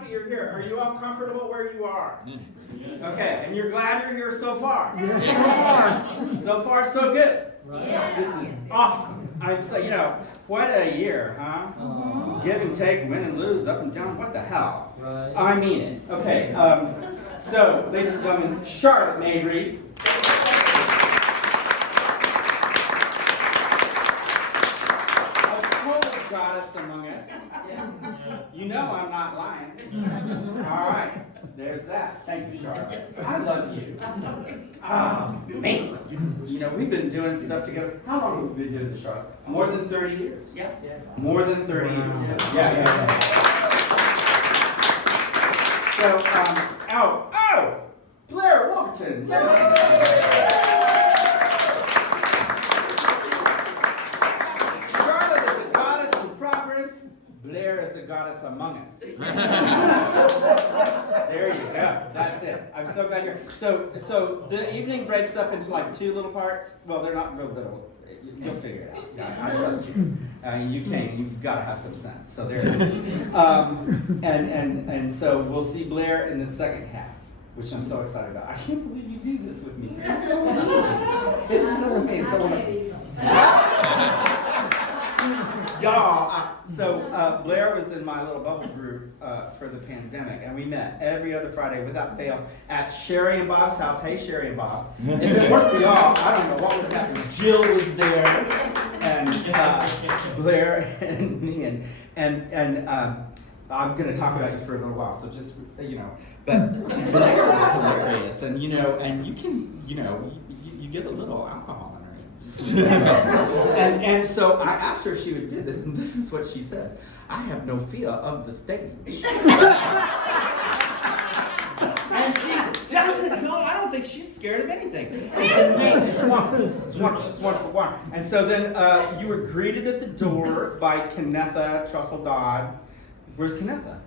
happy you're here. Are you all comfortable where you are? Okay, and you're glad you're here so far? So far, so good. This is awesome. I'm so, what a year, huh? Give and take, win and lose, up and down, what the hell? I mean it. Okay, so, ladies and gentlemen, Charlotte Mabry. Goddess among us. You know I'm not lying. All right, there's that. Thank you, Charlotte. I love you. Man. We've been doing stuff together. How long have we been doing this, Charlotte? More than 30 years. Yeah. More than 30 years. Yeah. So, Blair Wolverton. Blair is a goddess among us. There you go. That's it. I'm so glad you're. So the evening breaks up into like two little parts. Well, they're not real little. You'll figure it out. Yeah, I trust you. You've got to have some sense. So there it is. And so we'll see Blair in the second half, which I'm so excited about. I can't believe you do this with me. It's so amazing. It's so amazing. Y'all, so Blair was in my little bubble group for the pandemic, and we met every other Friday without fail at Sherry and Bob's house. Hey, Sherry and Bob. If it weren't for y'all, I don't know what would have happened. Jill was there, and Blair and me, and I'm going to talk about you for a little while, so just, but Blair was hilarious, and and you can, you get a little alcohol. And so I asked her if she would do this, and this is what she said: "I have no fear of the stage." And she doesn't. No, I don't think she's scared of anything. It's amazing. It's wonderful. And so then you were greeted at the door by Kennetha Trussell Dodd. Where's Kennetha?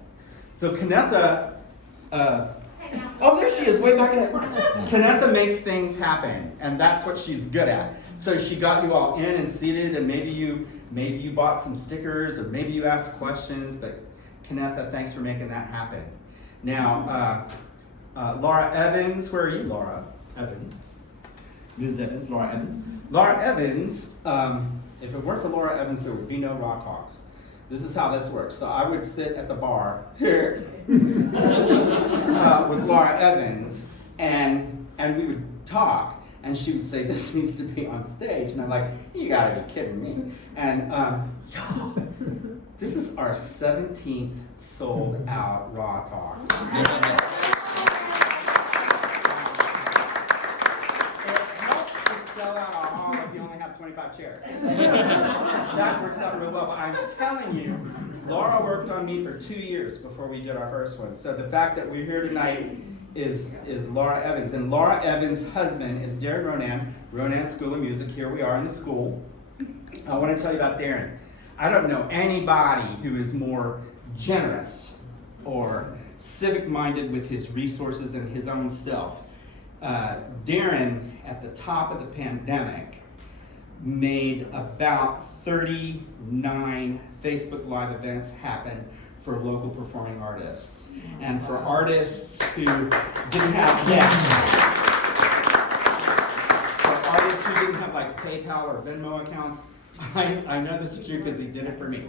So Kennetha. Oh, there she is, way back in the corner. Kennetha makes things happen, and that's what she's good at. So she got you all in and seated, and maybe you bought some stickers, or maybe you asked questions. But Kennetha, thanks for making that happen. Now, Laura Evans, where are you, Laura Evans? Ms. Evans, Laura Evans. Laura Evans. If it weren't for Laura Evans, there would be no Rock Hawks. This is how this works. So I would sit at the bar here with Laura Evans, and we would talk, and she would say, "This needs to be on stage," and I'm like, "You gotta be kidding me!" And y'all, this is our 17th sold out Raw Talks. It helps to sell out a hall if you only have 25 chairs. That works out real well, but I'm telling you, Laura worked on me for 2 years before we did our first one. So the fact that we're here tonight is Laura Evans. And Laura Evans' husband is Darren Ronan School of Music. Here we are in the school. I want to tell you about Darren. I don't know anybody who is more generous or civic-minded with his resources and his own self. Darren, at the top of the pandemic, made about 39 Facebook Live events happen for local performing artists. And for artists who didn't have, for artists who didn't have like PayPal or Venmo accounts, I know this is true because he did it for me.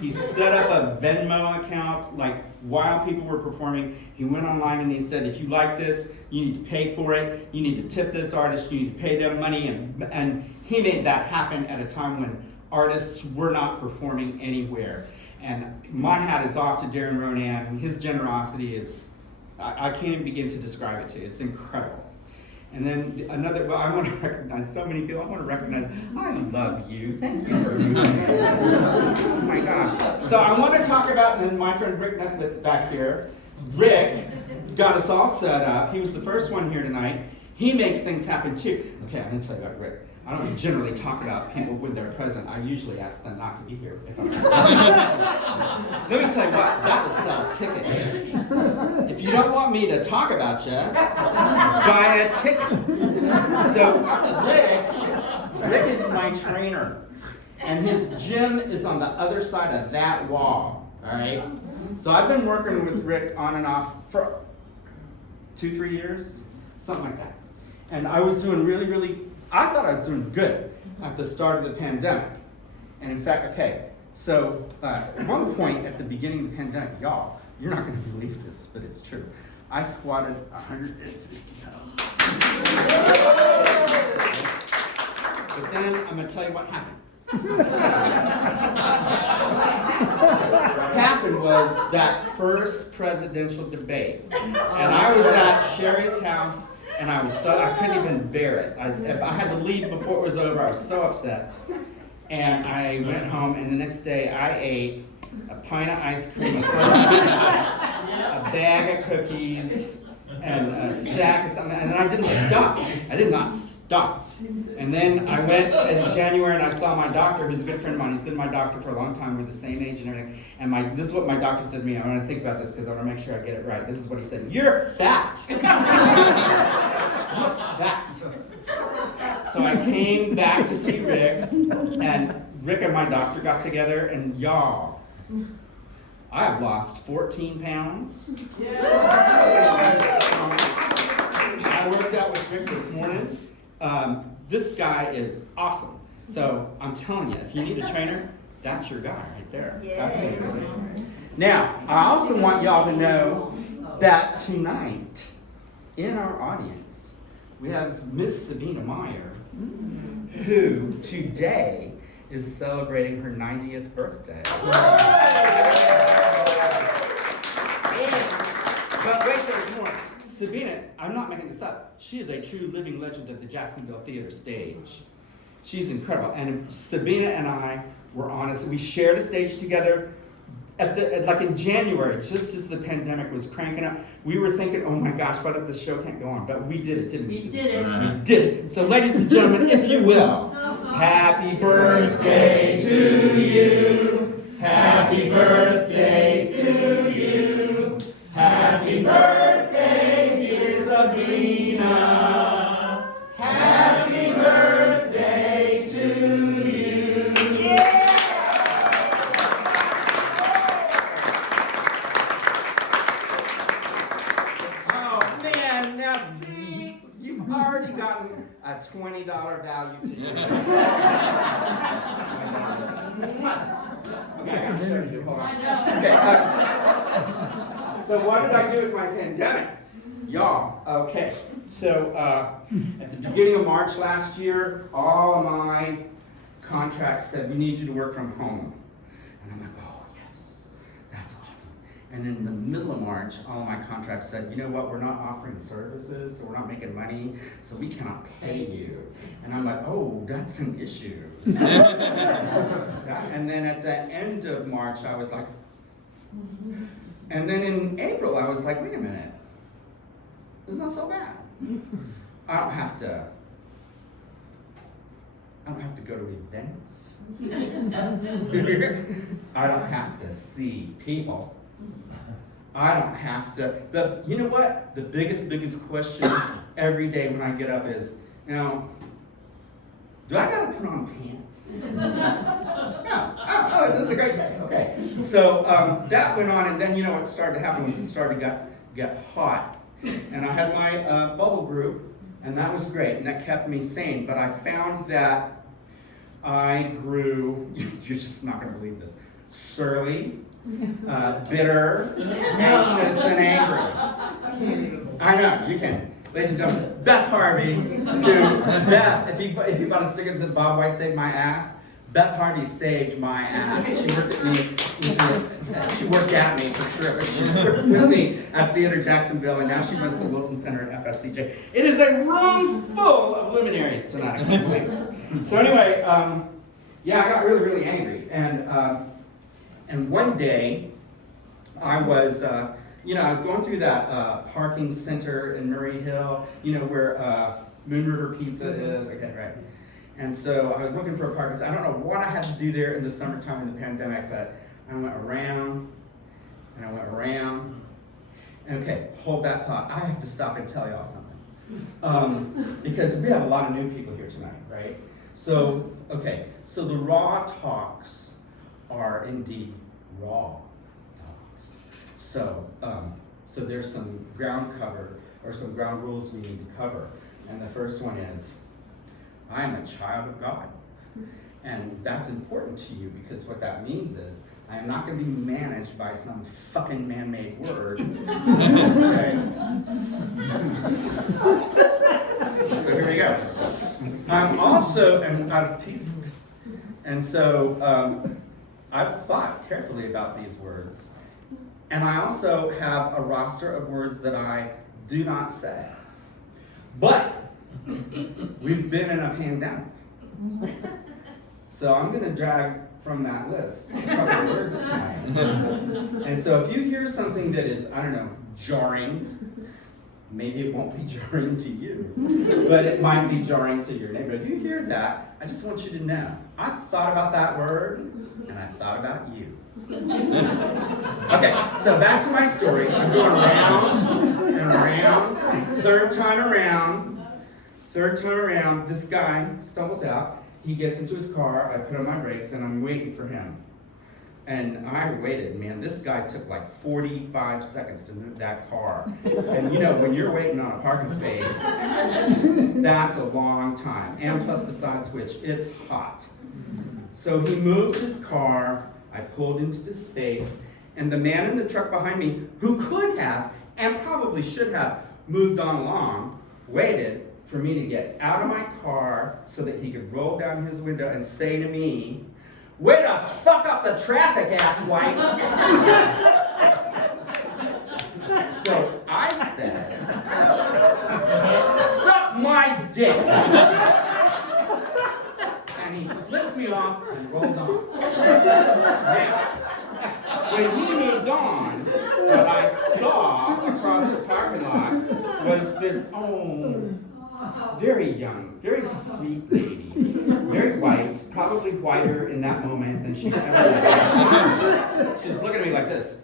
He set up a Venmo account like while people were performing. He went online and he said, "If you like this, you need to pay for it. You need to tip this artist. You need to pay them money." And he made that happen at a time when artists were not performing anywhere. And my hat is off to Darren Ronan. His generosity is, I can't even begin to describe it to you. It's incredible. And then I want to recognize so many people. I want to recognize, I love you. Thank you for being here. Oh my gosh. So I want to talk about, and then my friend Rick Nesbitt back here. Rick got us all set up. He was the first one here tonight. He makes things happen too. Okay, I'm going to tell you about Rick. I don't generally talk about people when they're present. I usually ask them not to be here. If I'm Let me tell you what, that will sell tickets. If you don't want me to talk about you, buy a ticket. So Rick is my trainer, and his gym is on the other side of that wall. all right? So I've been working with Rick on and off for 2-3 years, something like that. And I was doing I thought I was doing good at the start of the pandemic. And in fact, okay, so at one point at the beginning of the pandemic, y'all, you're not gonna believe this, but it's true. I squatted 150 pounds. But then I'm gonna tell you what happened. What happened was that first presidential debate, and I was at Sherry's house, and I couldn't even bear it. I had to leave before it was over. I was so upset, and I went home, and the next day I ate a pint of ice cream, a bag of cookies, and a sack of something, and I didn't stop. I did not stop. And then I went in January and I saw my doctor, who's a good friend of mine. He's been my doctor for a long time. We're the same age and everything. And this is what my doctor said to me. I want to think about this because I want to make sure I get it right. This is what he said. You're fat. You're fat. So I came back to see Rick, and Rick and my doctor got together, and y'all, I've lost 14 pounds. I worked out with Rick this morning. This guy is awesome. So I'm telling you, if you need a trainer, that's your guy right there. That's it. Now, I also want y'all to know that tonight, in our audience, we have Miss Sabina Meyer, who today is celebrating her 90th birthday. But wait, there's more. Sabina, I'm not making this up. She is a true living legend of the Jacksonville theater stage. She's incredible. And Sabina and I were honest. We shared a stage together like in January, just as the pandemic was cranking up. We were thinking, oh my gosh, what if this show can't go on? But we did it, didn't we? We did it. We did it. So ladies and gentlemen, if you will, happy birthday to you. Happy birthday to you. Happy birthday, dear Sabina. Happy birthday to you. Yeah! Oh man, now see, you've already gotten a $20 value to you. Okay, I'm sure you. Hold on. Okay, so what did I do with my pandemic? Y'all, okay. So at the beginning of March last year, all of my contracts said, we need you to work from home. And I'm like, oh yes, that's awesome. And in the middle of March, all of my contracts said, you know what, we're not offering services, so we're not making money, so we cannot pay you. And I'm like, oh, that's an issue. And then at the end of March, I was like, and then in April, I was like, wait a minute, it's not so bad. I don't have to go to events. I don't have to see people. I don't have to, you know what? The biggest question every day when I get up is, now, do I gotta put on pants? No. Oh, this is a great day. Okay. So that went on, and then you know what started to happen was it started to get hot. And I had my bubble group, and that was great, and that kept me sane. But I found that I grew, you're just not gonna believe this, surly, bitter, anxious, and angry. I know, you can. Ladies and gentlemen, Beth Harvey, Beth, if you bought a sticker that said Bob White saved my ass, Beth Harvey saved my ass. She worked at me, she worked at me for sure, but she worked with me at Theater Jacksonville, and now she runs the Wilson Center at FSCJ. It is a room full of luminaries tonight, I can't believe it. So anyway, yeah, I got really, really angry, and one day, I was going through that parking center in Murray Hill, where Moon River Pizza is. Okay, right. And so I was looking for a parking spot. I don't know what I had to do there in the summertime in the pandemic, but I went around, and I went around. Okay, hold that thought. I have to stop and tell y'all something. Because we have a lot of new people here tonight, right? So, okay, so the raw talks are indeed raw. So there's some ground cover, or some ground rules we need to cover. And the first one is, I am a child of God. And that's important to you because what that means is, I am not going to be managed by some fucking man-made word. Okay? So here we go. I'm also, and I've teased, and so I've thought carefully about these words. And I also have a roster of words that I do not say. But we've been in a pandemic. So I'm going to drag from that list a couple of words tonight. And so if you hear something that is, I don't know, jarring, maybe it won't be jarring to you, but it might be jarring to your neighbor. If you hear that, I just want you to know, I thought about that word, and I thought about you. Okay, so back to my story. I'm going around and around. Third time around, this guy stumbles out. He gets into his car, I put on my brakes, and I'm waiting for him. And I waited, man. This guy took like 45 seconds to move that car. And you know, when you're waiting on a parking space, that's a long time. And plus, besides which, it's hot. So he moved his car, I pulled into the space, and the man in the truck behind me, who could have, and probably should have, moved on along, waited for me to get out of my car so that he could roll down his window and say to me, "Way to fuck up the traffic, asswipe." So I said, "Suck my dick." And he flipped me off and rolled on. Now, when he moved on, what I saw across the parking lot was this, very young, very sweet lady, very white, probably whiter in that moment than she ever was. She was looking at me like this.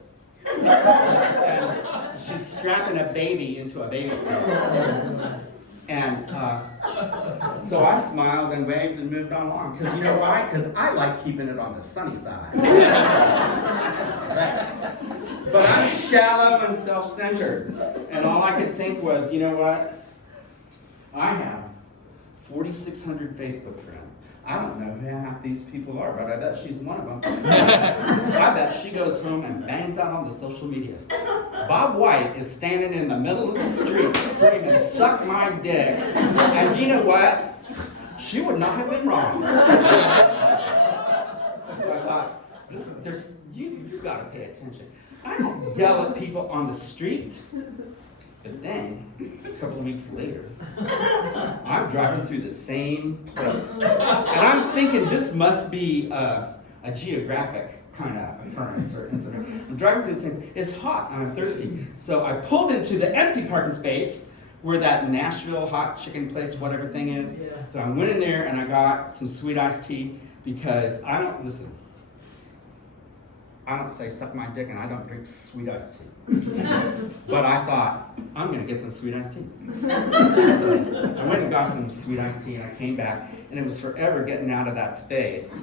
And she's strapping a baby into a baby seat. And so I smiled and waved and moved on along. Because you know why? Because I like keeping it on the sunny side. Right. But I'm shallow and self-centered. And all I could think was, you know what? I have 4,600 Facebook friends. I don't know who half these people are, but I bet she's one of them. I bet she goes home and bangs out on the social media. Bob White is standing in the middle of the street screaming, "Suck my dick." And you know what? She would not have been wrong. So I thought, you gotta pay attention. I don't yell at people on the street. But then, a couple of weeks later, I'm driving through the same place. And I'm thinking this must be a geographic kind of occurrence or incident. I'm driving through the same, it's hot, I'm thirsty. So I pulled into the empty parking space where that Nashville hot chicken place, whatever thing is. Yeah. So I went in there and I got some sweet iced tea because I don't say suck my dick and I don't drink sweet iced tea. But I thought, I'm going to get some sweet iced tea. So I went and got some sweet iced tea and I came back and it was forever getting out of that space.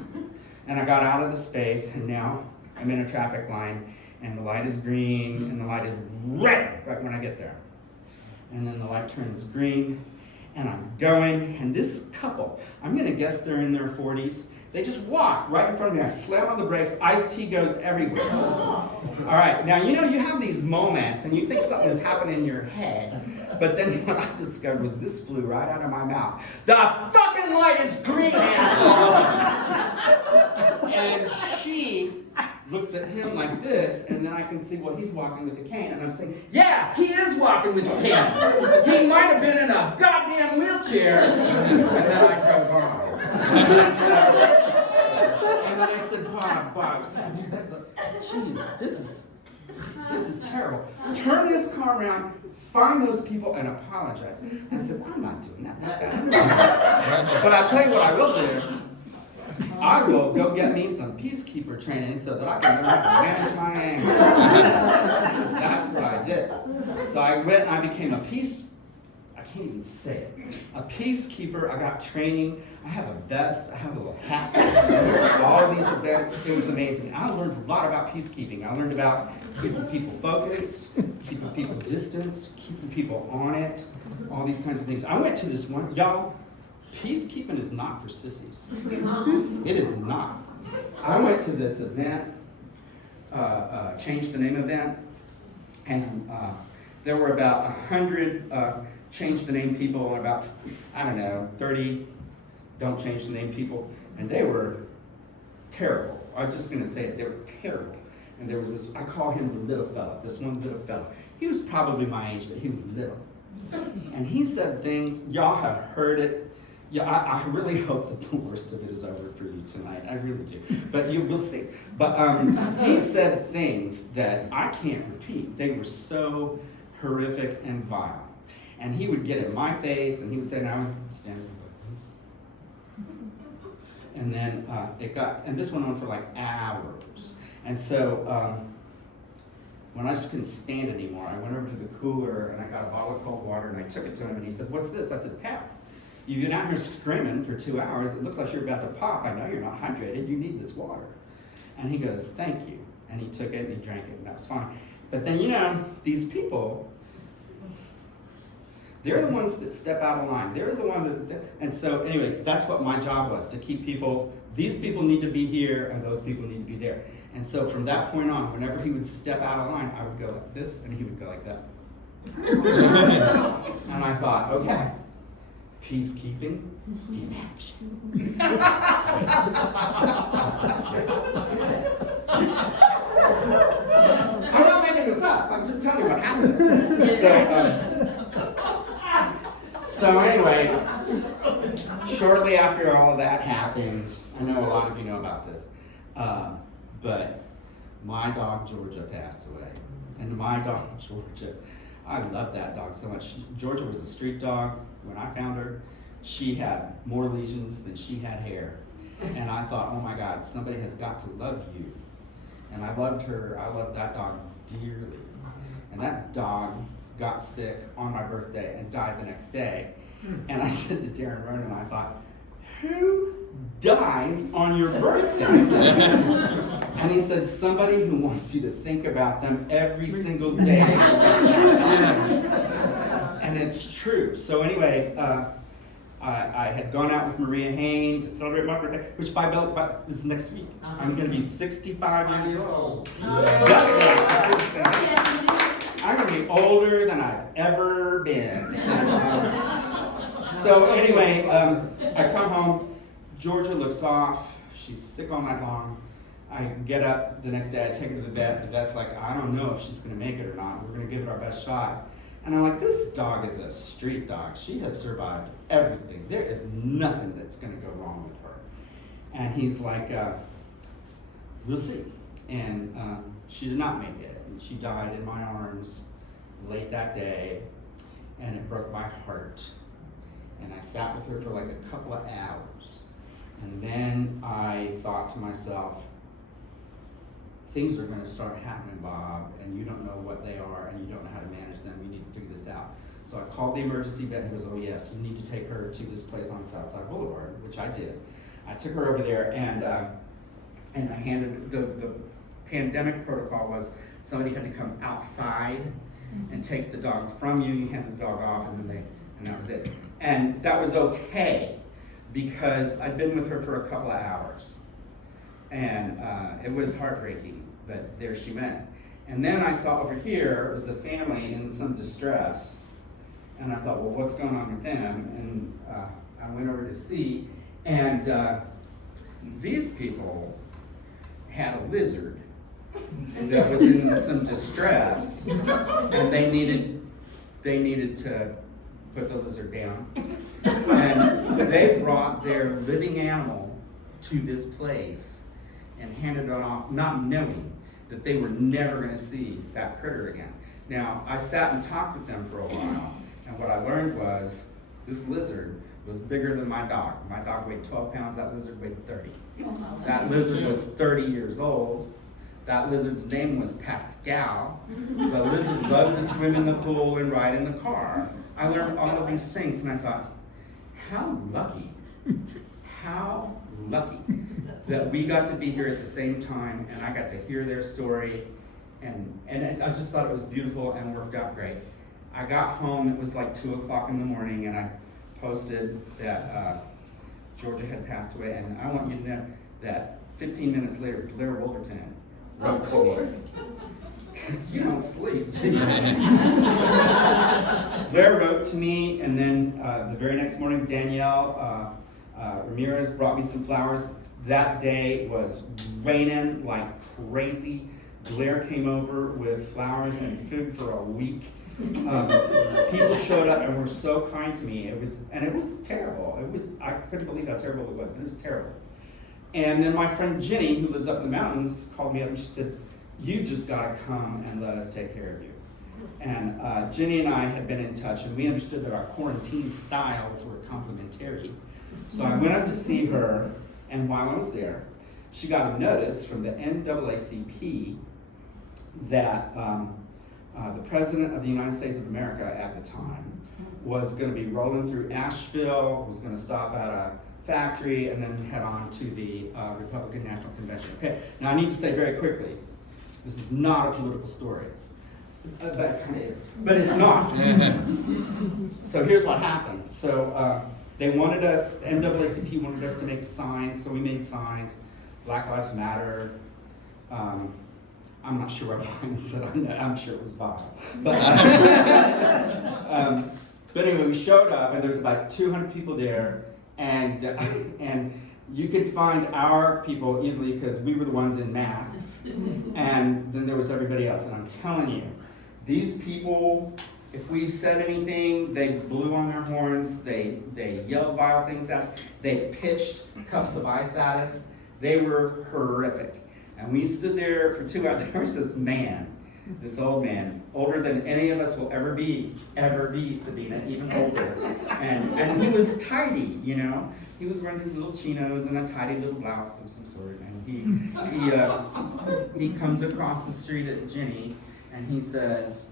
And I got out of the space and now I'm in a traffic line and the light is green and the light is red right when I get there. And then the light turns green and I'm going and this couple, I'm going to guess they're in their 40s. They just walk right in front of me. I slam on the brakes. Iced tea goes everywhere. All right. Now, you know, you have these moments, and you think something is happening in your head. But then what I discovered was this flew right out of my mouth. The fucking light is green, asshole! And she looks at him like this, and then I can see, well, he's walking with a cane. And I'm saying, yeah, he is walking with a cane. He might have been in a goddamn wheelchair. And then I drove on. And then I said, Bob, jeez, this is terrible. Turn this car around, find those people, and apologize. I said, I'm not doing that. But I'll tell you what I will do. I will go get me some peacekeeper training so that I can learn how to manage my anger. That's what I did. So I went and I became a can't even say it. A peacekeeper, I got training, I have a vest, I have a little hat. I went to all of these events, it was amazing. I learned a lot about peacekeeping. I learned about keeping people focused, keeping people distanced, keeping people on it, all these kinds of things. I went to this one, y'all, peacekeeping is not for sissies. It is not. I went to this event, Change the Name event, and there were about 100 change the name people and about, 30 don't change the name people, and they were terrible. I'm just gonna say it, they were terrible. And there was this, I call him the little fella, this one little fella. He was probably my age, but he was little. And he said things, y'all have heard it. Yeah, I really hope that the worst of it is over for you tonight. I really do. But you will see. But he said things that I can't repeat. They were so horrific and vile. And he would get in my face and he would say, now stand up, please. And then and this went on for like hours. And so when I just couldn't stand it anymore, I went over to the cooler and I got a bottle of cold water and I took it to him and he said, what's this? I said, Pep. You've been out here screaming for 2 hours. It looks like you're about to pop. I know you're not hydrated. You need this water. And he goes, thank you. And he took it and he drank it and that was fine. But then, these people, they're the ones that step out of line. They're the ones and so anyway, that's what my job was, to keep people, these people need to be here and those people need to be there. And so from that point on, whenever he would step out of line, I would go like this and he would go like that. And I thought, okay. Peacekeeping in action. I'm not making this up. I'm just telling you what happened. So anyway, shortly after all of that happened, I know a lot of you know about this, but my dog Georgia passed away. And my dog Georgia, I love that dog so much. Georgia was a street dog. When I found her, she had more lesions than she had hair. And I thought, oh my God, somebody has got to love you. And I loved her, I loved that dog dearly. And that dog got sick on my birthday and died the next day. And I said to Darren Ronan, I thought, who dies on your birthday? And he said, somebody who wants you to think about them every single day. And it's true. So anyway, I had gone out with Maria Hain to celebrate my birthday, which by this is next week. I'm going to be 65 years old. I'm going to be older than I've ever been. And, so anyway, I come home. Georgia looks off. She's sick all night long. I get up the next day. I take her to the vet. The vet's like, I don't know if she's going to make it or not. We're going to give it our best shot. And I'm like, this dog is a street dog. She has survived everything. There is nothing that's going to go wrong with her. And he's like, we'll see. And she did not make it. And she died in my arms late that day. And it broke my heart. And I sat with her for like a couple of hours. And then I thought to myself, things are going to start happening, Bob, and you don't know what they are, and you don't know how to manage them. You need to figure this out. So I called the emergency vet, and he goes, oh yes, you need to take her to this place on Southside Boulevard, which I did. I took her over there, and I handed, the pandemic protocol was somebody had to come outside and take the dog from you. You hand the dog off, and that was it. And that was okay, because I'd been with her for a couple of hours. And it was heartbreaking, but there she went. And then I saw over here was a family in some distress. And I thought, well, what's going on with them? And I went over to see, and these people had a lizard that was in some distress, and they needed to put the lizard down. And they brought their living animal to this place and handed it off, not knowing that they were never going to see that critter again. Now, I sat and talked with them for a while, and what I learned was this lizard was bigger than my dog. My dog weighed 12 pounds, that lizard weighed 30. That lizard was 30 years old. That lizard's name was Pascal. The lizard loved to swim in the pool and ride in the car. I learned all of these things, and I thought, how lucky that we got to be here at the same time, and I got to hear their story, and I just thought it was beautiful and worked out great. I got home, it was like 2 o'clock in the morning, and I posted that Georgia had passed away, and I want you to know that 15 minutes later, Blair Wolverton wrote to me. Because you don't sleep, do you? Blair wrote to me, and then the very next morning, Danielle Ramirez brought me some flowers. That day was raining like crazy. Blair came over with flowers and food for a week. People showed up and were so kind to me. It was terrible. I couldn't believe how terrible it was. It was terrible. And then my friend Jenny, who lives up in the mountains, called me up and she said, "You just got to come and let us take care of you." And Jenny and I had been in touch, and we understood that our quarantine styles were complementary. So I went up to see her, and while I was there, she got a notice from the NAACP that the President of the United States of America at the time was going to be rolling through Asheville, was going to stop at a factory, and then head on to the Republican National Convention. Okay, now I need to say very quickly, this is not a political story. But it kind of is. But it's not. So here's what happened. So they wanted us, the NAACP wanted us to make signs, so we made signs. Black Lives Matter. I'm not sure what mine said. I'm sure it was vile. But anyway, we showed up, and there was about 200 people there, and you could find our people easily because we were the ones in masks, and then there was everybody else. And I'm telling you, these people, if we said anything, they blew on their horns, they yelled vile things at us, they pitched cups of ice at us. They were horrific. And we stood there for 2 hours. There was this man, this old man, older than any of us will ever be, Sabina, even older. And he was tidy, you know. He was wearing these little chinos and a tidy little blouse of some sort. And he comes across the street at Jenny, and he says,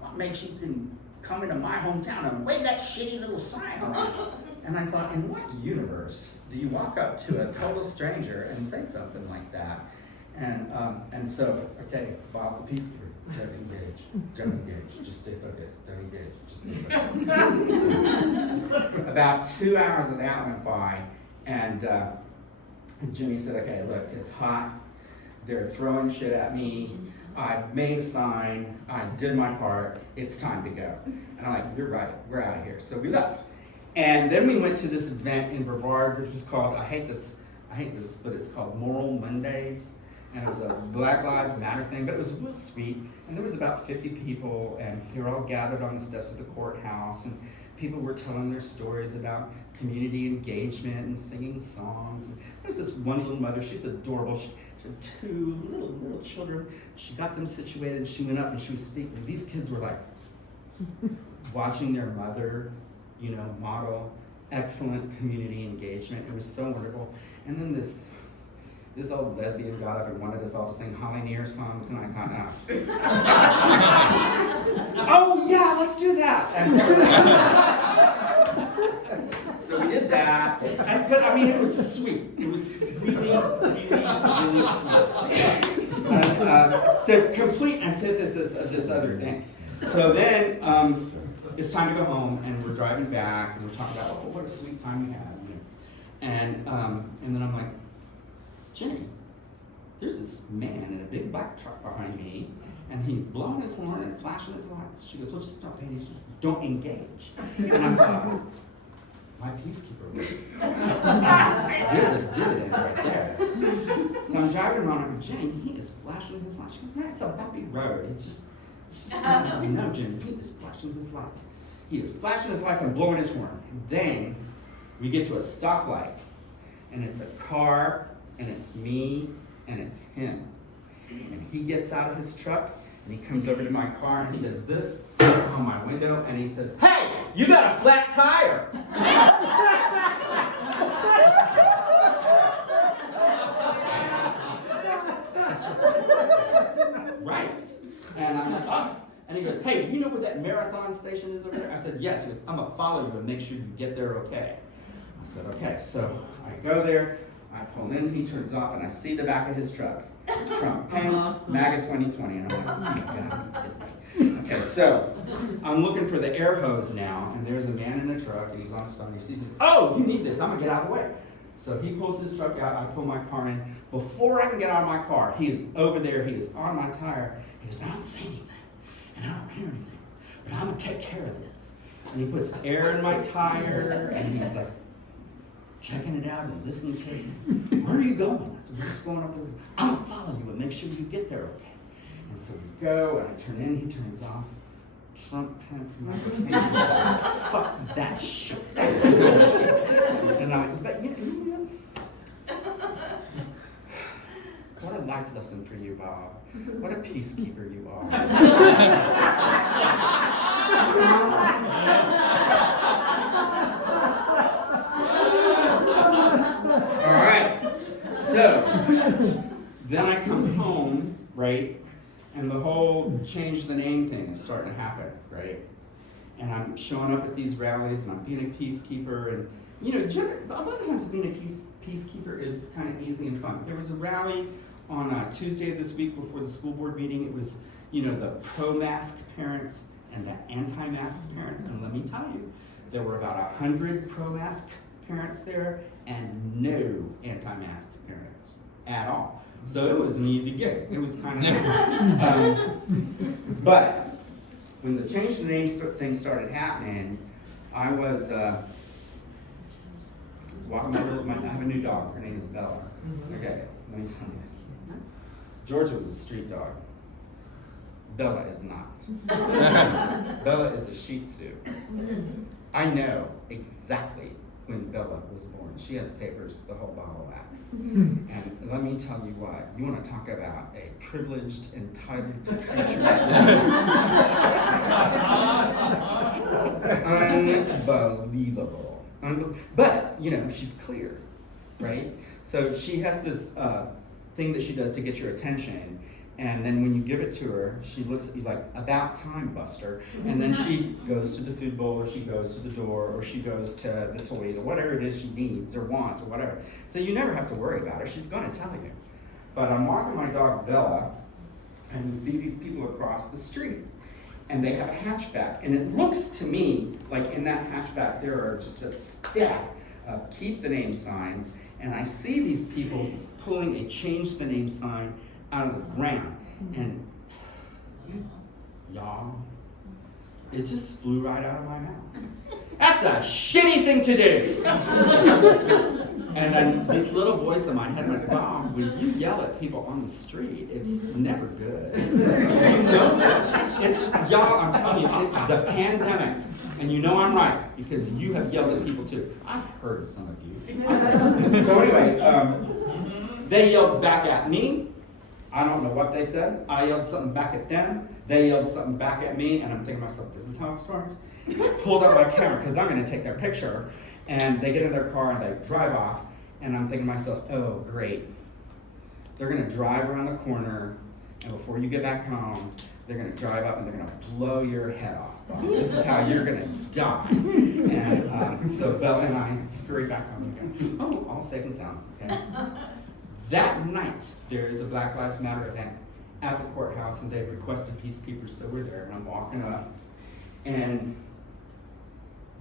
"What makes you can come into my hometown and wave that shitty little sign around?" And I thought, in what universe do you walk up to a total stranger and say something like that? And so, okay, Bob the Peacekeeper, don't engage, just stay focused, don't engage, just stay focused. About 2 hours of that went by, and Jimmy said, "Okay, look, it's hot, they're throwing shit at me, I made a sign, I did my part, it's time to go." And I'm like, "You're right, we're out of here." So we left. And then we went to this event in Brevard, which was called, I hate this, but it's called Moral Mondays. And it was a Black Lives Matter thing, but it was sweet. And there was about 50 people, and they were all gathered on the steps of the courthouse, and people were telling their stories about community engagement and singing songs. And there was this one little mother, she's adorable. She had 2 little children. She got them situated, and she went up and she was speaking. These kids were like watching their mother, you know, model excellent community engagement. It was so wonderful. And then this old lesbian got up and wanted us all to sing Holly Near songs, and I thought, oh yeah, let's do that. And so we did that. But I mean, it was sweet. It was really, really, really sweet. The complete antithesis of this other thing. So then, it's time to go home, and we're driving back, and we're talking about, oh, what a sweet time we had, you know. And then I'm like, "Jenny, there's this man in a big black truck behind me, and he's blowing his horn and flashing his lights." She goes, "Well, just don't pay attention, don't engage." And I thought, my peacekeeper, there's a dividend right there. So I'm driving around, and Jenny, he is flashing his lights. She goes, "Man, it's a bumpy road. It's just no, Jim, he is flashing his lights. He is flashing his lights and blowing his horn." And then we get to a stoplight, and it's a car, and it's me, and it's him. And he gets out of his truck, and he comes over to my car, and he does this on my window, and he says, "Hey, you got a flat tire." Right. And I'm like, "Oh, And he goes, hey, you know where that marathon station is over there? I said, yes. He goes, I'm going to follow you and make sure you get there okay. I said, okay. So I go there, I pull in, he turns off, and I see the back of his truck. Trump pants, MAGA 2020. And I'm like, oh my God, are you kidding me? Okay, so I'm looking for the air hose now, and there's a man in the truck, and he's on his phone. He sees me, oh, you need this. I'm going to get out of the way. So he pulls his truck out, I pull my car in. Before I can get out of my car, he is over there, he is on my tire. He goes, I don't see anything, and I don't hear anything, but I'm going to take care of this. And he puts air in my tire, and he's like, checking it out and listening to it. Where are you going? I said, we're just going up there. I'm going to follow you and make sure you get there okay. And so we go, and I turn in, he turns off. Trump pants and I fuck that shit. And I, but you know, what a life lesson for you, Bob. What a peacekeeper you are. All right. So then I come home, right? And the whole change the name thing is starting to happen, right? And I'm showing up at these rallies and I'm being a peacekeeper. And, you know, a lot of times being a peacekeeper is kind of easy and fun. There was a rally on Tuesday of this week before the school board meeting. It was, you know, the pro-mask parents and the anti-mask parents. And let me tell you, there were about 100 pro-mask parents there and no anti-mask parents at all. So it was an easy gig. It was kind of nice. But when the change the name thing started happening, I was walking over. I have a new dog. Her name is Bella. Okay, let me tell you. Georgia was a street dog. Bella is not. Bella is a Shih Tzu. I know exactly when Bella was born. She has papers, the whole bottle of wax. And let me tell you what, you want to talk about a privileged, entitled creature. Unbelievable. But, you know, she's clear, right? So she has this thing that she does to get your attention. And then when you give it to her, she looks at you like, about time, Buster. And then she goes to the food bowl, or she goes to the door, or she goes to the toys, or whatever it is she needs or wants or whatever. So you never have to worry about her. She's going to tell you. But I'm walking my dog, Bella, and we see these people across the street. And they have a hatchback. And it looks to me like in that hatchback there are just a stack of keep the name signs. And I see these people pulling a change the name sign out of the ground, and y'all, it just flew right out of my mouth. That's a shitty thing to do. And then this little voice in my head went, Bob, when you yell at people on the street, it's never good. You know that? It's, y'all, I'm telling you, the pandemic, and you know I'm right, because you have yelled at people too. I've heard some of you. So anyway, they yelled back at me. I don't know what they said. I yelled something back at them. They yelled something back at me, and I'm thinking to myself, this is how it starts? I pulled out my camera, because I'm going to take their picture, and they get in their car, and they drive off, and I'm thinking to myself, oh, great. They're going to drive around the corner, and before you get back home, they're going to drive up, and they're going to blow your head off. Bob. This is how you're going to die. And so Bella and I scurry back home again. Oh, all safe and sound, okay? That night, there is a Black Lives Matter event at the courthouse, and they've requested peacekeepers, so we're there, and I'm walking up, and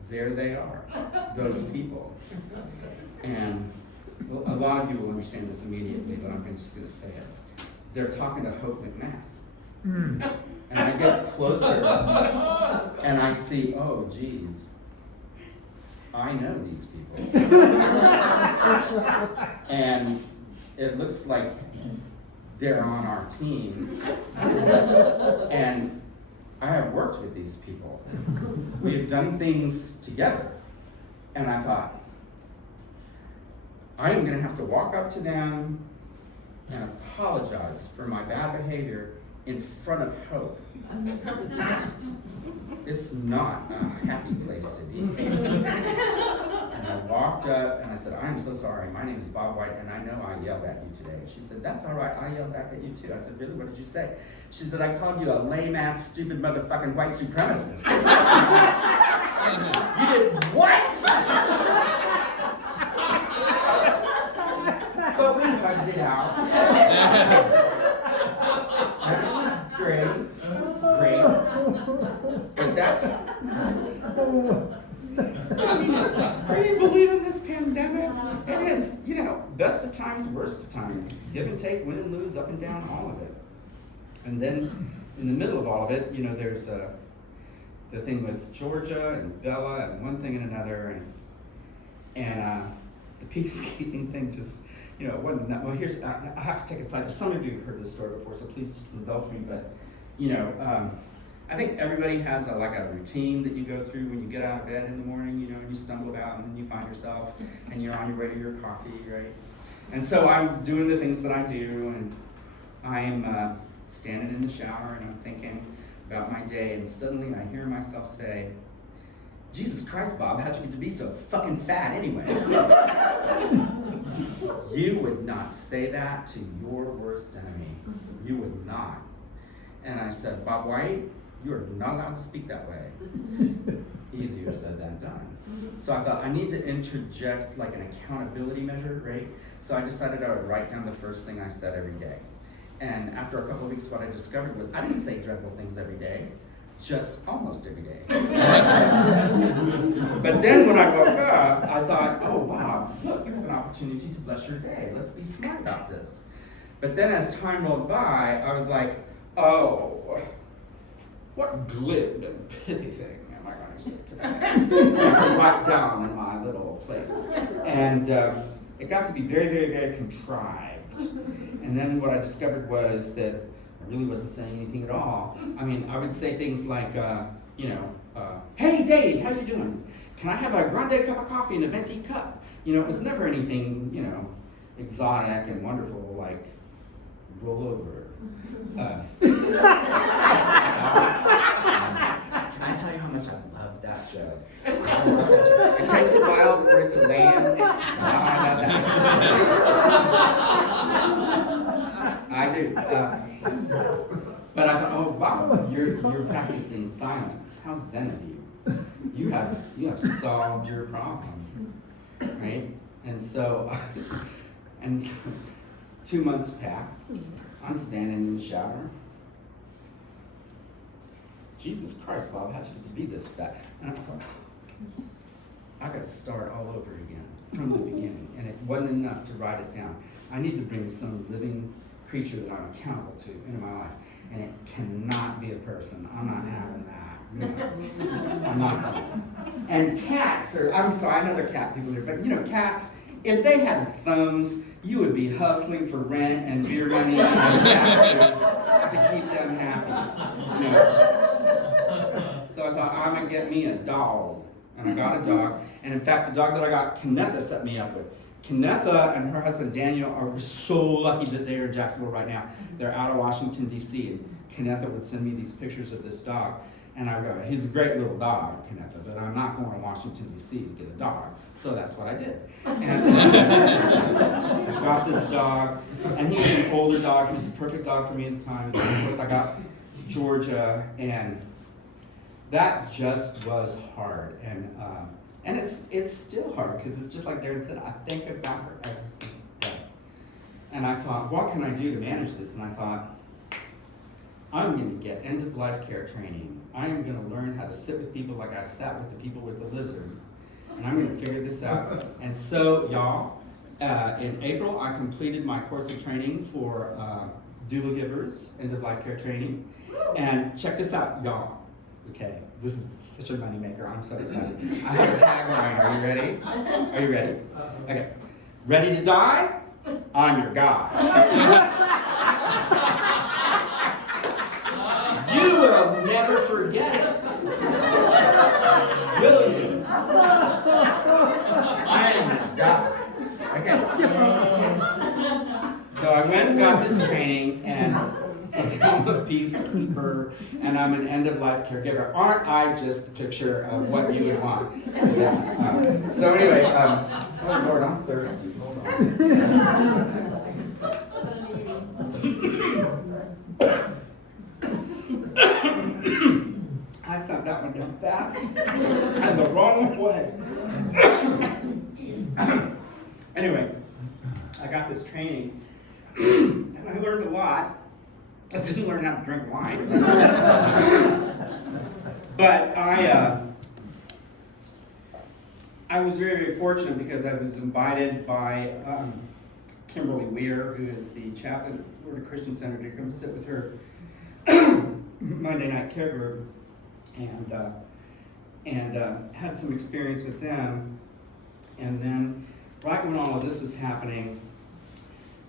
there they are, those people. And well, a lot of you will understand this immediately, but I'm just going to say it. They're talking to Hope McMath. And I get closer, and I see, oh, geez, I know these people. And it looks like they're on our team. And I have worked with these people. We have done things together. And I thought, I am going to have to walk up to them and apologize for my bad behavior in front of Hope. It's not a happy place to be. And I walked up and I said, I am so sorry. My name is Bob White, and I know I yelled at you today. She said, that's all right. I yelled back at you too. I said, really? What did you say? She said, I called you a lame-ass, stupid motherfucking white supremacist. You did what? But we hugged it out. And it was great. It was great. But that's... Are you believing this pandemic? It is, best of times, worst of times. Give and take, win and lose, up and down, all of it. And then, in the middle of all of it, there's the thing with Georgia and Bella and one thing and another, and the peacekeeping thing just, it wasn't. Well, I have to take a side. Some of you have heard this story before, so please just indulge me. But, I think everybody has a routine that you go through when you get out of bed in the morning, and you stumble about and then you find yourself and you're on your way to your coffee, right? And so I'm doing the things that I do, and I'm standing in the shower and I'm thinking about my day, and suddenly I hear myself say, Jesus Christ, Bob, how'd you get to be so fucking fat anyway? You would not say that to your worst enemy. You would not. And I said, Bob White, you are not allowed to speak that way. Easier said than done. So I thought I need to interject an accountability measure, right? So I decided I would write down the first thing I said every day. And after a couple of weeks, what I discovered was I didn't say dreadful things every day, just almost every day. But then when I woke up, I thought, oh, Bob, look, you have an opportunity to bless your day. Let's be smart about this. But then as time rolled by, I was like, oh, what glib and pithy thing am I going to say today? Right down in my little place. And it got to be very, very, very contrived. And then what I discovered was that I really wasn't saying anything at all. I mean, I would say things like, hey, Dave, how you doing? Can I have a grande cup of coffee in a venti cup? It was never anything, exotic and wonderful, like roll over. Can I tell you how much I love that joke? It takes a while for it to land. I love that. I do. But I thought, oh wow, you're practicing silence. How zen of you. You have solved your problem, right? And so 2 months pass. I'm standing in the shower. Jesus Christ, Bob, how'd you get to be this fat? And I thought, I got to start all over again from the beginning. And it wasn't enough to write it down. I need to bring some living creature that I'm accountable to into my life. And it cannot be a person. I'm not having that. I'm not doing it. And cats I'm sorry, I know there are cat people here, but cats, if they had thumbs, you would be hustling for rent and beer money and cat food to keep them happy. So I thought, I'm going to get me a dog. And I got a dog. And in fact, the dog that I got, Kennetha set me up with. Kennetha and her husband Daniel are so lucky that they are in Jacksonville right now. They're out of Washington, D.C. And Kennetha would send me these pictures of this dog. And I go, he's a great little dog, Kennetha, but I'm not going to Washington, D.C. to get a dog. So that's what I did. And I got this dog, and he was an older dog. He was the perfect dog for me at the time. And of course, I got Georgia, and that just was hard. And it's still hard, because it's just like Darren said, I think about her every single day. And I thought, what can I do to manage this? And I thought, I'm going to get end-of-life care training. I am going to learn how to sit with people like I sat with the people with the lizard. And I'm going to figure this out. And so, y'all, in April, I completed my course of training for doula givers, end-of-life care training. And check this out, y'all. Okay, this is such a moneymaker. I'm so excited. I have a tagline. Are you ready? Are you ready? Okay. Ready to die? I'm your guy. You will never forget it. Will you? I am your guy. Okay. So I went and got this training, and It's like I'm a peacekeeper and I'm an end-of-life caregiver. Aren't I just a picture of what you would want? Yeah. So anyway, oh Lord, I'm thirsty. Hold on. I sent that one down fast and the wrong way. Anyway, I got this training and I learned a lot. I didn't learn how to drink wine. But I was very, very fortunate because I was invited by Kimberly Weir, who is the chaplain at Florida Christian Center, to come sit with her Monday night care group, and had some experience with them. And then, right when all of this was happening,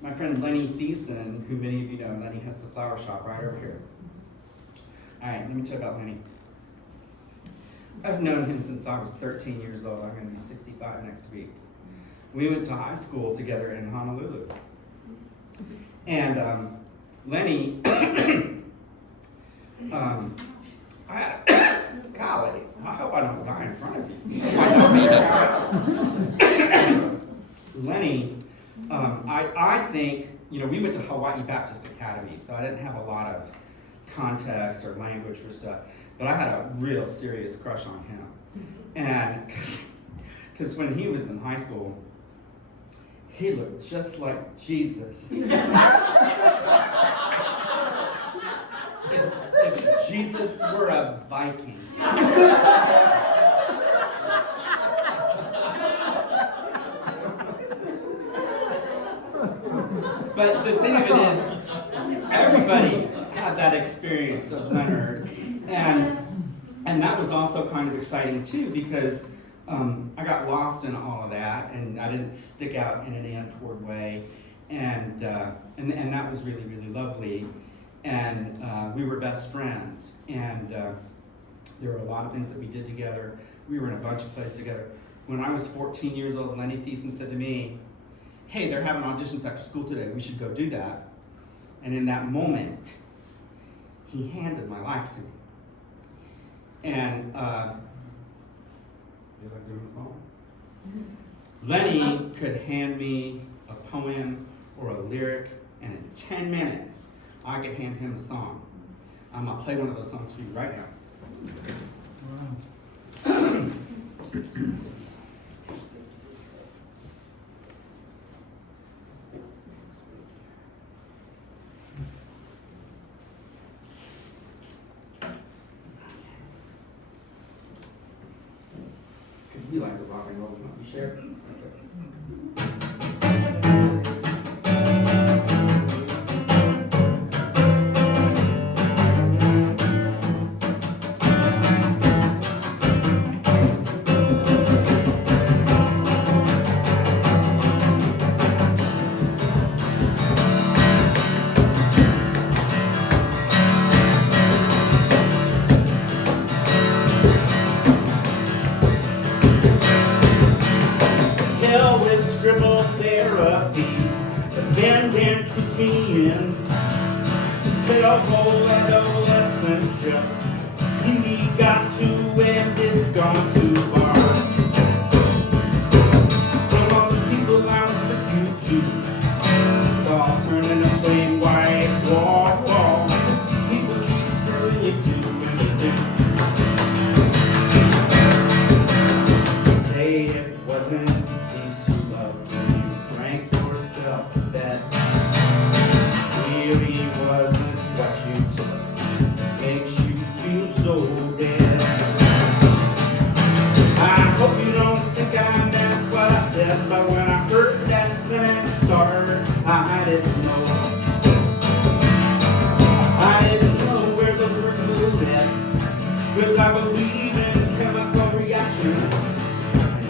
my friend Lenny Thiessen, who many of you know, Lenny has the flower shop right over here. All right, let me tell you about Lenny. I've known him since I was 13 years old. I'm going to be 65 next week. We went to high school together in Honolulu. And Lenny, golly, I hope I don't die in front of you. Lenny, I think, you know, we went to Hawaii Baptist Academy, so I didn't have a lot of context or language for stuff, but I had a real serious crush on him. And because when he was in high school, he looked just like Jesus. If Jesus were a Viking. But the thing of it is, everybody had that experience of Leonard, and that was also kind of exciting too, because I got lost in all of that, and I didn't stick out in an untoward way, and that was really, really lovely. And we were best friends, and there were a lot of things that we did together. We were in a bunch of plays together. When I was 14 years old, Lenny Thiessen said to me, "Hey, they're having auditions after school today. We should go do that." And in that moment, he handed my life to me. And you like doing a song? Lenny could hand me a poem or a lyric, and in 10 minutes, I could hand him a song. I'm gonna play one of those songs for you right now. Because we like the rock and roll, don't you share? Okay. Whole adolescent trip. He got to end, it's gone too far. From all the people I was with you too, it's all turning to plain white wall. People keep screwing you too, and they say it wasn't peace you loved when you drank yourself to bed. Really wasn't what you took, makes you feel so dead. I hope you don't think I meant what I said, but when I heard that sentence start, I didn't know. I didn't know where the word would end, because I believe in chemical reactions,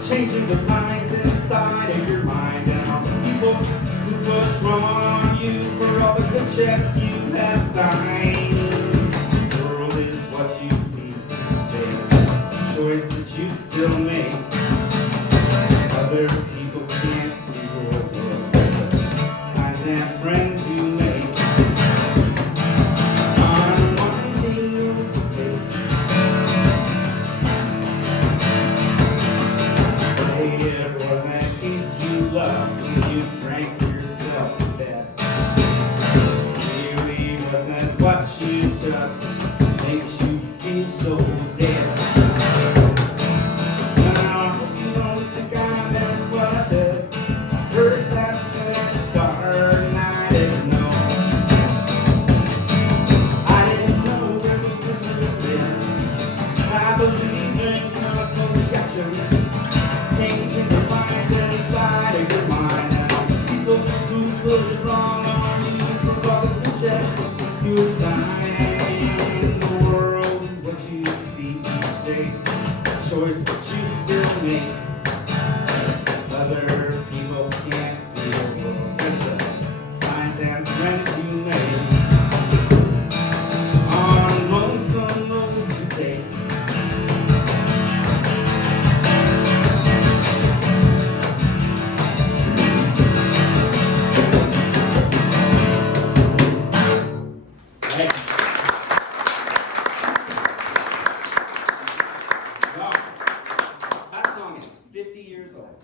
changing the lines inside of your mind, and all the people who push wrong on you for all the good checks you have signed. The world is what you see each day, choice that you still make. Other people can't do your world, signs and friends you make. what you took makes you feel so dead. Now, you know the guy that was it. Heard that sex star and I didn't know. I didn't know there was there. I believe in chemical reactions, changing the minds inside of your mind. And people who push wrong on you for all the checks you assign. The world is what you see each day. Choice that you still make. Other people can't feel the signs and friends you made. On lonesome roads you take. Right. Well, that song is 50 years old.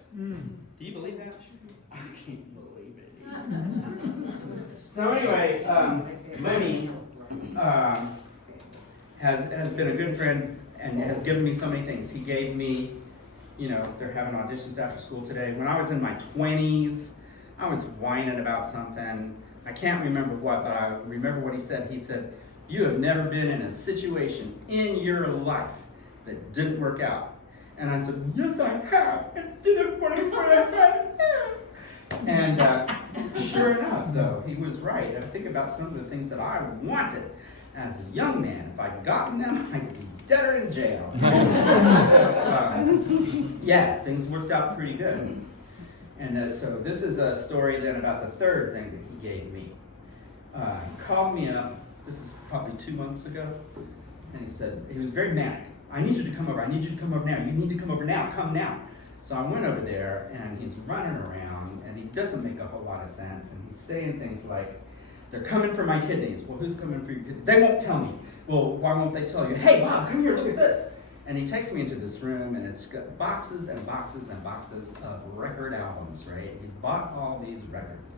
Do you believe that? I can't believe it. So anyway, Lenny has been a good friend and has given me so many things. He gave me, they're having auditions after school today. When I was in my 20s, I was whining about something. I can't remember what, but I remember what he said. He said, "You have never been in a situation in your life that didn't work out." And I said, "Yes, I have. It didn't work out." And sure enough, though, he was right. I think about some of the things that I wanted as a young man. If I'd gotten them, I could be dead or in jail. Yeah, things worked out pretty good. And so this is a story then about the third thing that he gave me. He called me up, this is probably 2 months ago, and he said, he was very manic. "I need you to come over, I need you to come over now, you need to come over now, come now." So I went over there, and he's running around, and he doesn't make a whole lot of sense, and he's saying things like, "They're coming for my kidneys." "Well, who's coming for your kidneys?" "They won't tell me." "Well, why won't they tell you?" "Hey, Bob, come here, look at this." And he takes me into this room, and it's got boxes and boxes and boxes of record albums, right? He's bought all these records.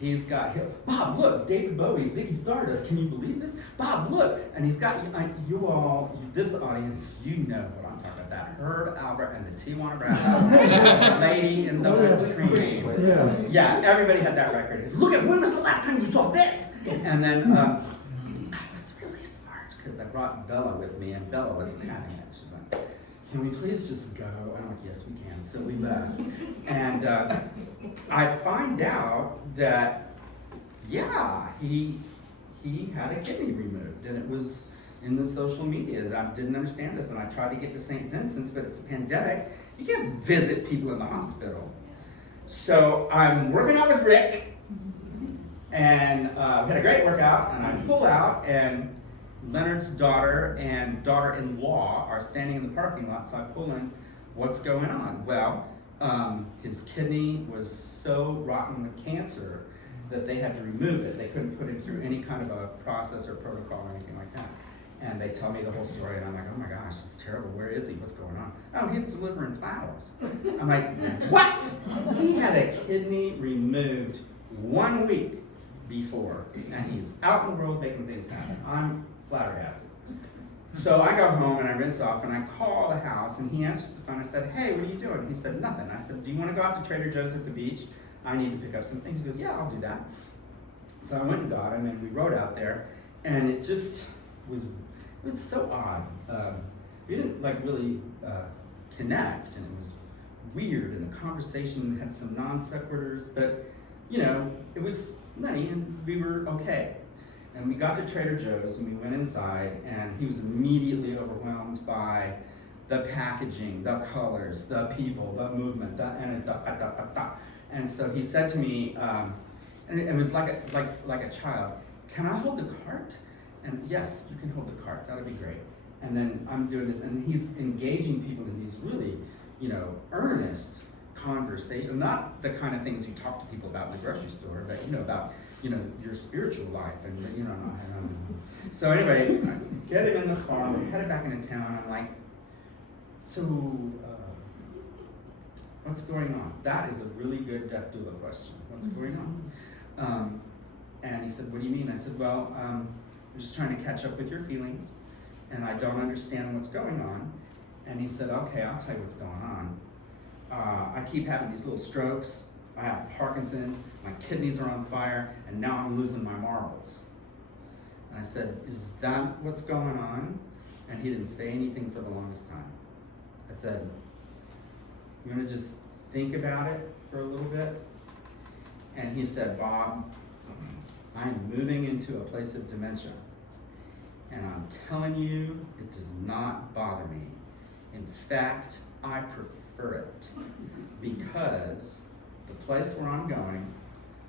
He's got, "Bob, look, David Bowie, Ziggy Stardust, can you believe this? Bob, look." And he's got, you all, this audience, you know what I'm talking about, that Herb Albert and the Tijuana Brass Band, Lady in the Whipped Cream. Yeah, everybody had that record. "Look at, when was the last time you saw this?" And then, I was really smart, because I brought Bella with me, and Bella wasn't having it. She's like, "Can we please just go?" I'm like, "Yes, we can." So we left. And I find out that, yeah, he had a kidney removed, and it was in the social media. I didn't understand this, and I tried to get to St. Vincent's, but it's a pandemic. You can't visit people in the hospital. So I'm working out with Rick, and we had a great workout, and I pull out, and Leonard's daughter and daughter-in-law are standing in the parking lot, so I pull in, "What's going on?" Well, his kidney was so rotten with cancer that they had to remove it. They couldn't put him through any kind of a process or protocol or anything like that. And they tell me the whole story, and I'm like, "Oh my gosh, this is terrible. Where is he? What's going on?" "Oh, he's delivering flowers." I'm like, "What?" He had a kidney removed 1 week before, and he's out in the world making things happen. I'm flabbergasted. So I go home and I rinse off and I call the house, and he answers the phone. I said, "Hey, what are you doing?" He said, "Nothing." I said, "Do you want to go out to Trader Joe's at the beach? I need to pick up some things." He goes, "Yeah, I'll do that." So I went and got him, and we rode out there, and it just was so odd. We didn't really connect, and it was weird, and the conversation had some non sequiturs, but it was Lenny, and we were okay. And we got to Trader Joe's, and we went inside, and he was immediately overwhelmed by the packaging, the colors, the people, the movement, and so he said to me, and it was like a child, "Can I hold the cart?" And "Yes, you can hold the cart. That'll be great." And then I'm doing this, and he's engaging people in these really, earnest conversations, not the kind of things you talk to people about in the grocery store, but about your spiritual life, and So anyway, I get him in the car, we're headed back into town. I'm like, "So, what's going on?" That is a really good death doula question. What's going on? And he said, "What do you mean?" I said, "Well, I'm just trying to catch up with your feelings, and I don't understand what's going on. And he said, okay, I'll tell you what's going on. I keep having these little strokes. I have Parkinson's, my kidneys are on fire, and now I'm losing my marbles. And I said, is that what's going on? And he didn't say anything for the longest time. I said, you want to just think about it for a little bit? And he said, Bob, I'm moving into a place of dementia. And I'm telling you, it does not bother me. In fact, I prefer it because the place where I'm going,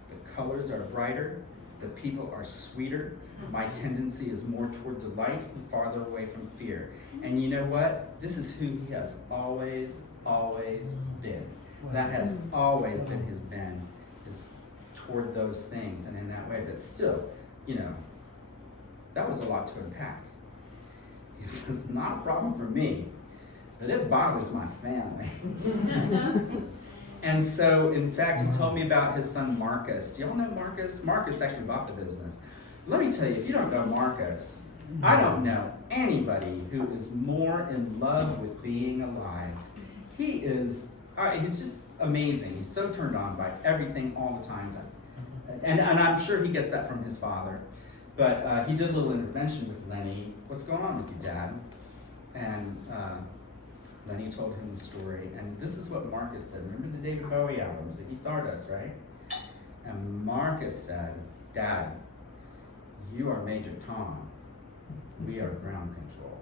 the colors are brighter, the people are sweeter, my tendency is more toward delight and farther away from fear. And you know what? This is who he has always, always been. That has always been his bend, is toward those things and in that way. But still, you know, that was a lot to unpack. He says, it's not a problem for me, but it bothers my family. And so, in fact, he told me about his son Marcus. Do y'all know Marcus? Marcus actually bought the business. Let me tell you, if you don't know Marcus, I don't know anybody who is more in love with being alive. He is, he's just amazing. He's so turned on by everything all the time. And I'm sure he gets that from his father. But he did a little intervention with Lenny. What's going on with you, Dad? And Lenny told him the story. And this is what Marcus said. Remember the David Bowie album, Ziggy Stardust, right? And Marcus said, Dad, you are Major Tom. We are ground control.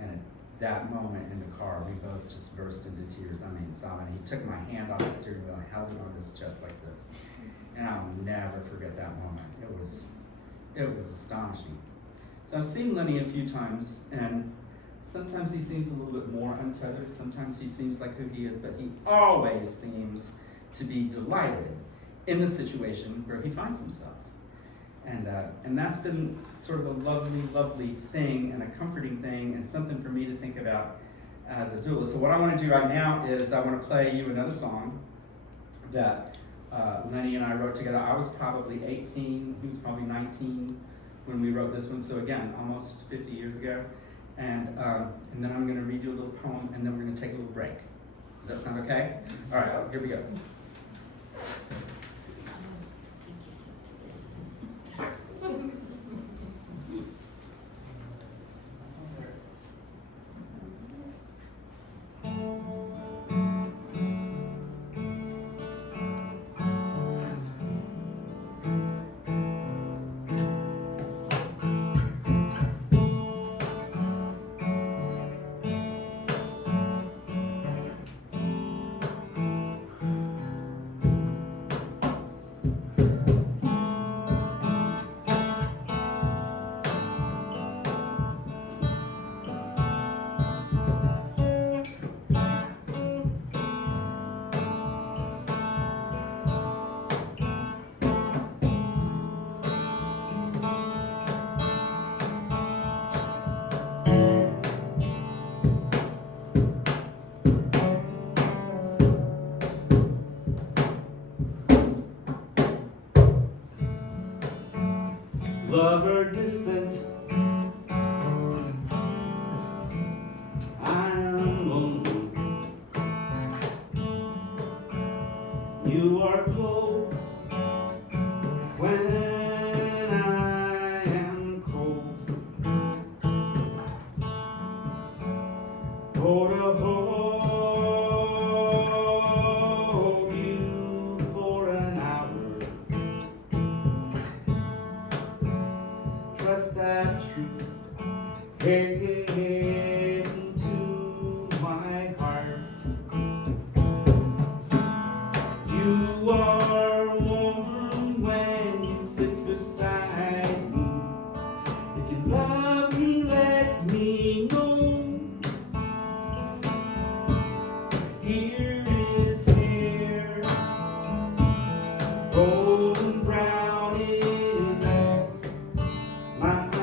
And at that moment in the car, we both just burst into tears. I mean, sobbing. He took my hand off the steering wheel and held it on his chest like this. And I'll never forget that moment. It was astonishing. So I've seen Lenny a few times, and sometimes he seems a little bit more untethered. Sometimes he seems like who he is, but he always seems to be delighted in the situation where he finds himself. And that's been sort of a lovely, lovely thing and a comforting thing and something for me to think about as a doula. So what I want to do right now is I want to play you another song that Lenny and I wrote together. I was probably 18, he was probably 19 when we wrote this one. So again, almost 50 years ago. And then I'm going to read you a little poem, and then we're going to take a little break. Does that sound okay? All right, here we go. Lover distant, I am lonely. You are close when I am cold. For to hold you for an hour. Trust that truth into my heart. You are warm when you sit beside me. If you love me, let me know. Here is hair, golden brown is my mind.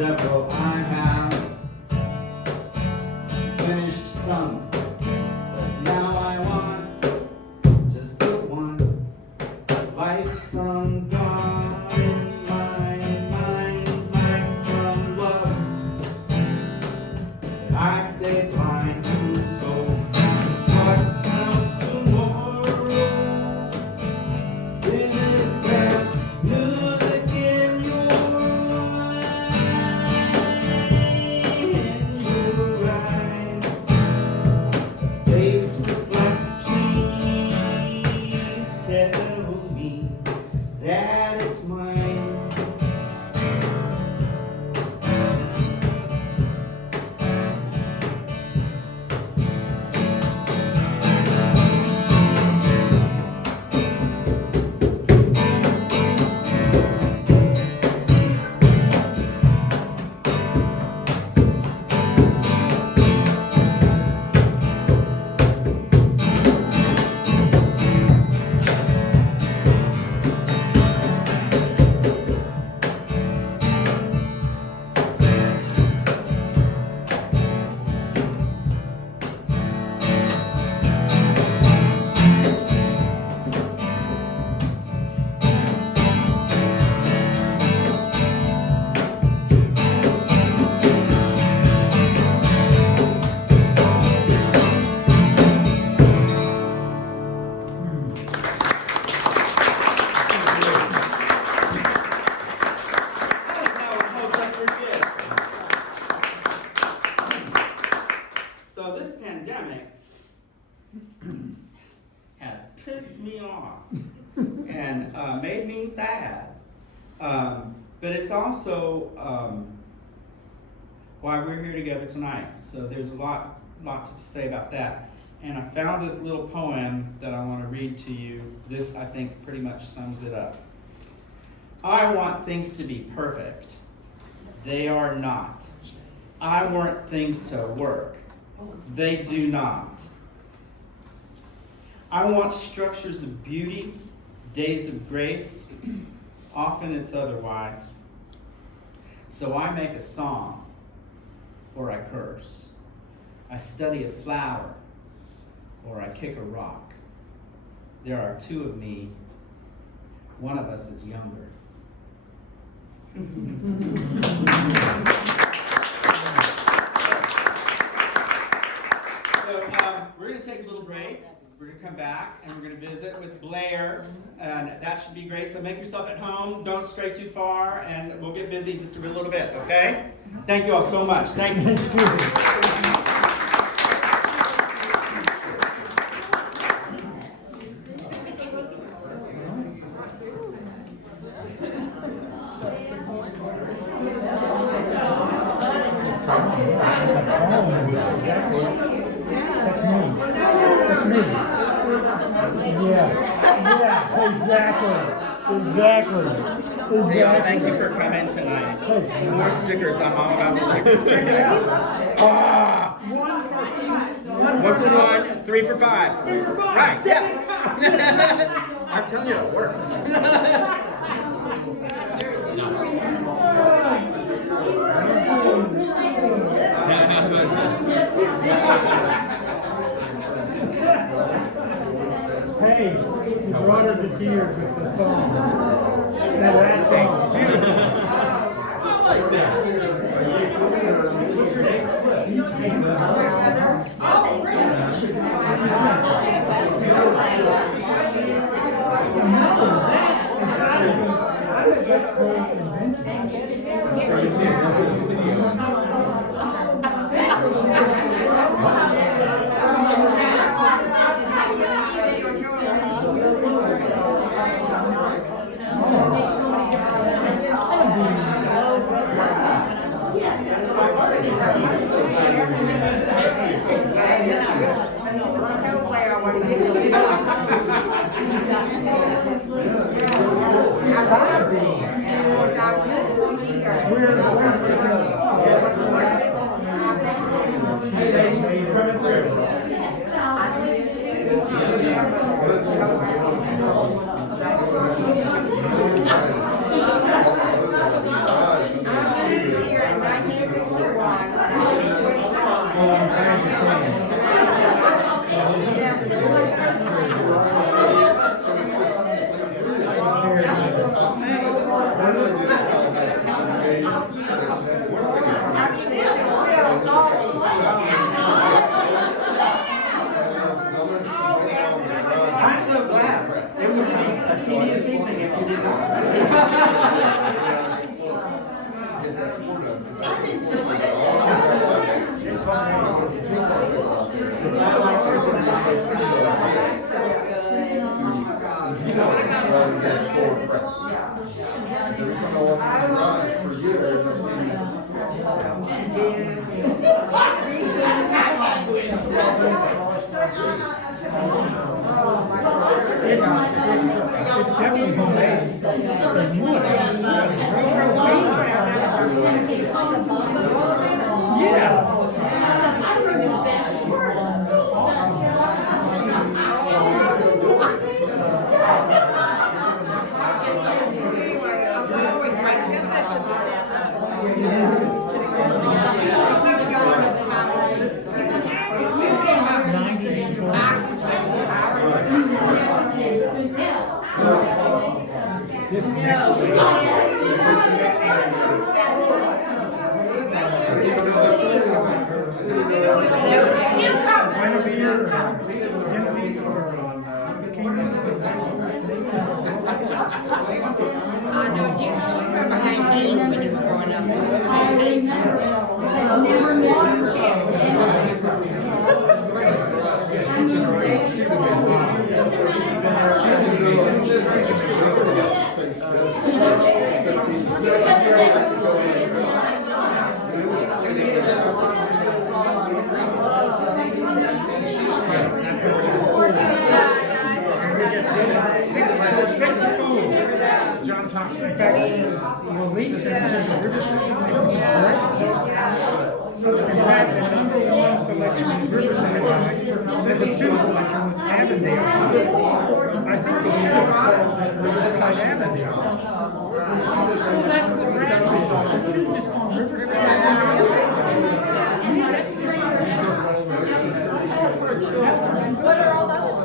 Several I have finished some, but now I want just the one, like some God in my mind, like some love that I stay blind to. So what counts tomorrow? Is it that music in your eyes? Face reflects, please tell me that it's mine. So this pandemic has pissed me off and made me sad. But it's also why we're here together tonight. So there's a lot to say about that. And I found this little poem that I want to read to you. This, I think, pretty much sums it up. I want things to be perfect. They are not. I want things to work. They do not. I want structures of beauty, days of grace. Often it's otherwise. So I make a song, or I curse. I study a flower, or I kick a rock. There are two of me. One of us is younger. So we're going to take a little break. We're going to come back and we're going to visit with Blair, and that should be great. So make yourself at home. Don't stray too far, and we'll get busy just a little bit, okay? Thank you all so much. Thank you. Exactly. Leon, thank you for coming tonight. More stickers. I'm all about the stickers. Check it out. Ah! 1 for 1, 3 for 5. Right, yeah. I'm telling you, it works. Hey, you brought her to tears with the song. Now that song's beautiful. Just like that. What's your name? Oh, I'm so glad. It would be a tedious evening if you did not. It's not like there's gonna be a Every time I walk through the garage for years, I've seen It's definitely homemade. There's more. Yeah. This next week. I know you remember Hank Haynes when you were growing up. Hank Haynes. Never John Thompson. In fact, the league said the Riverside in fact, the number one selection is Riverside. Number two selection was Avondale. I think they should have called it Riverside Avondale. Well, that's what Bradley saw. They should have just called Riverside. What are all those?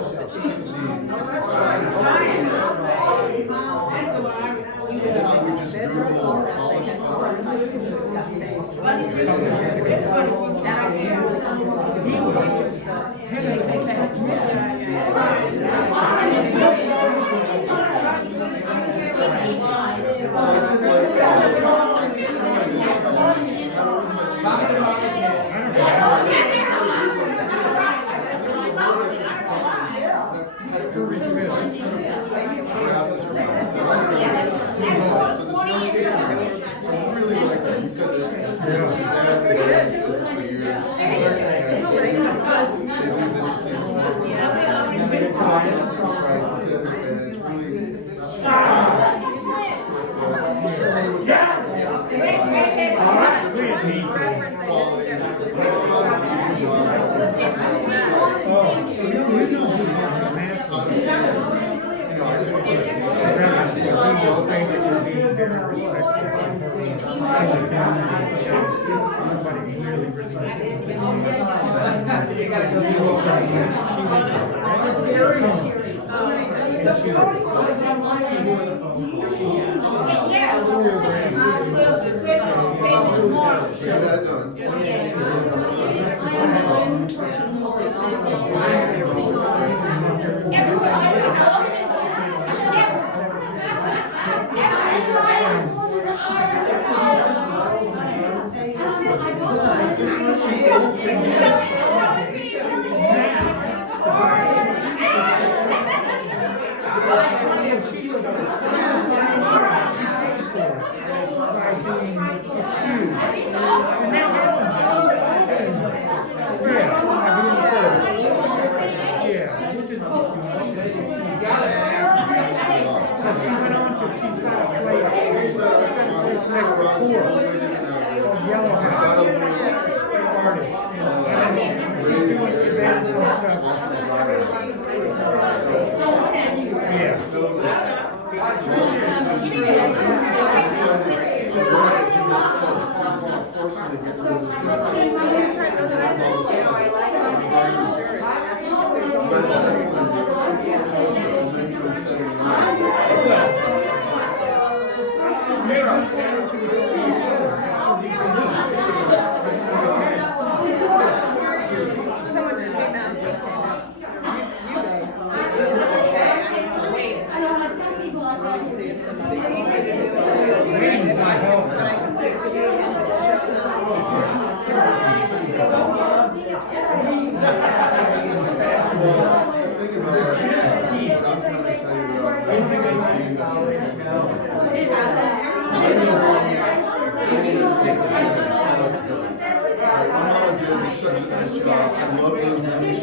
Someone just came out. Waiting for help. Think about it. I'm trying to say I'm doing such a nice job. I love those movies.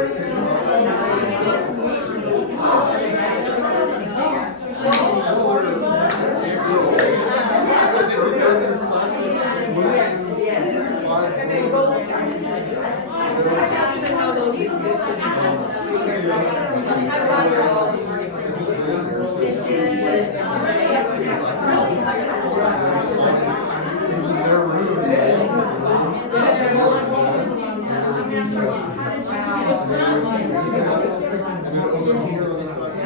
Classic.